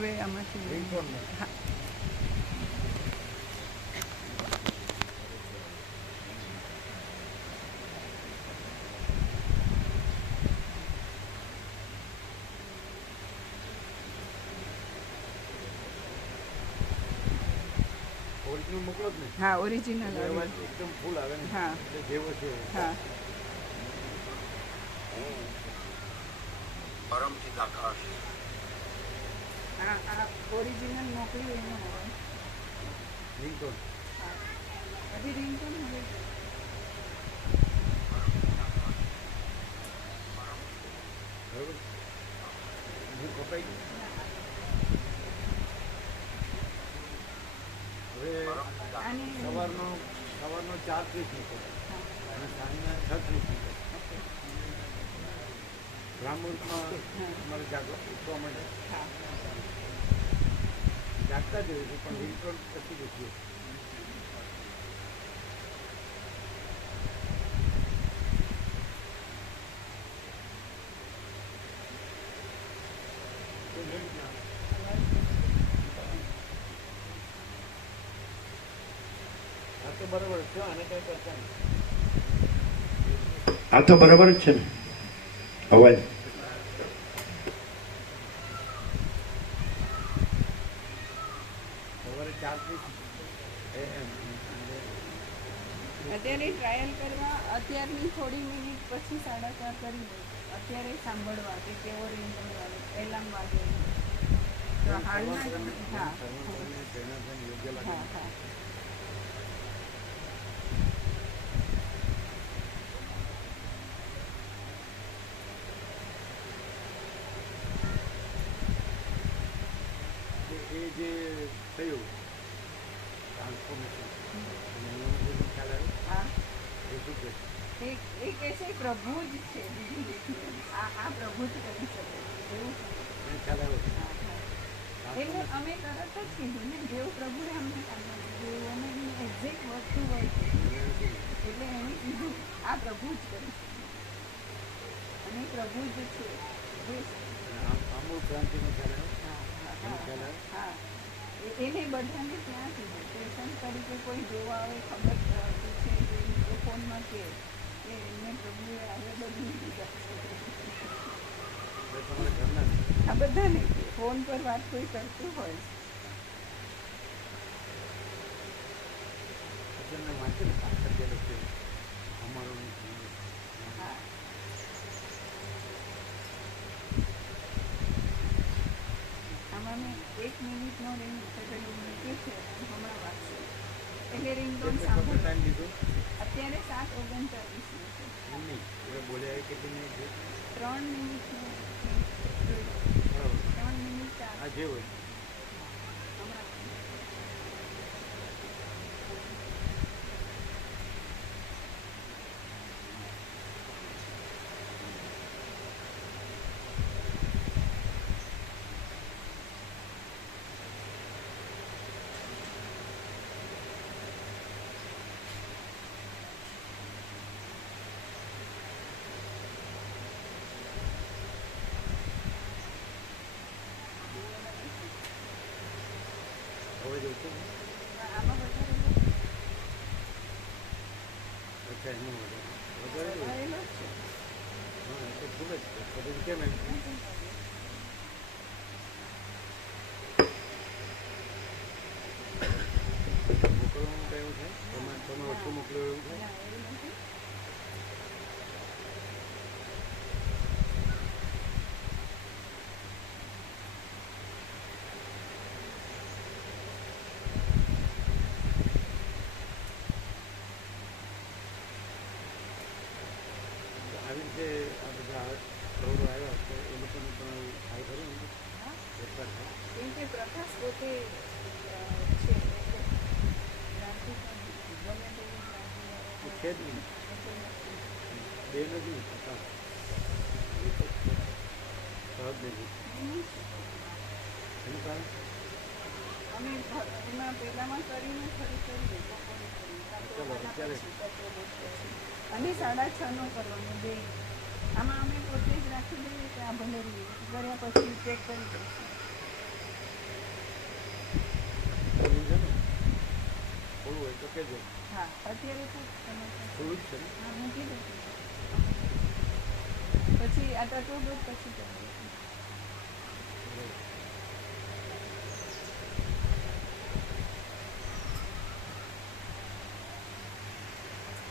હવે આમાંથી હા. ઓરિજિનલ મોકલો જ ને. હા ઓરિજિનલ એકદમ ફૂલ આવે ને. હા. જેવો છે. હા. પરમચિત આકાશ ઓરિજિનલ મોકલ્યું એનો હોય. રિંગટોન. હા. હજી રિંગટોન હવે બરાબર. હું કપાઈ ગયું? હવે સવારનો સવારનો ચાર ત્રીસ નીકળે અને સાંજના છ ત્રીસ ઓકે. બ્રાહ્મણમાં હા. તમારે જાગવા ઉઠવા માટે આ તો બરાબર જ છે ને અવાજ સવારે ચાર ત્રીસ એ એમ અત્યારે ટ્રાયલ કરવા અત્યારની થોડી મિનિટ પછી સાડા ચાર કરી દઉં. અત્યારે સાંભળવા કે કેવો રિંગટોન આવે એલાર્મ વાગે. તો હાલના હા. હા હા. જે થયું ટ્રાન્સફોર્મેશન અને એનો જે ખ્યાલ આવ્યો હા એ કહે છે પ્રભુ જ છે આ આ પ્રભુ જ કરી શકે એવું. એટલે અમે તરત જ કીધું જેવું પ્રભુએ અમને કાઢ્યું અમે એક્ઝેક્ટ વસ્તુ હોય એટલે એણે કીધું આ પ્રભુ જ કરી અને પ્રભુ જ છે આમૂળ ક્રાંતિનો ખ્યાલ આવ્યો હા, એનો બધાને ત્યાં કીધું પેશન્ટ તરીકે કોઈ જોવા આવે, ખબર પૂછે કે મિક્રોફોનમાં કે એમને પ્રભુએ આવે બધું જ. આ બધાને ફોન પર વાત કોઈ કરતું હોય. એટલે મિનિટનો રિંગ પેલું મૂક્યું છે હમણાં વાગશે એટલે રિંગટોન સાંભળો અત્યારે સાત ઓગણચાલીસ છે. કેટલી મિનિટ ત્રણ મિનિટનો ત્રણ મિનિટ આ જે હોય. હમણાં હવે જવું છે ને? આમાં વધારે અચ્છા એનું વધારે વધારે જોઈએ. વધારેલો જ છે હા એ તો ફૂલ જ છે તો પછી કેમ એમ મોકલવાનું તો એવું છે તમે તમે વસ્તુ મોકલો એવું છે રીતે આ બધા રોડો આવ્યા તો એ લોકોને પણ થાય ખરું કેમ કે પ્રકાશ પોતે છે જ નહીં. બે નથી જ. સહજ એનું કારણ અમે એમાં પહેલામાં કરીને ફરી કરીએ બપોરે કરીએ કાં તો ચાલો, આના અત્યારે. પછી, કાં તો બપોર પછી. અને સાડા છ નો કરવાનો બે. આમાં અમે પોતે જ રાખી દઈએ કે આ ભલેરીએ પછી ચેક કરી દઈશું હા અત્યારે પછી આ ટટો દૂધ પછી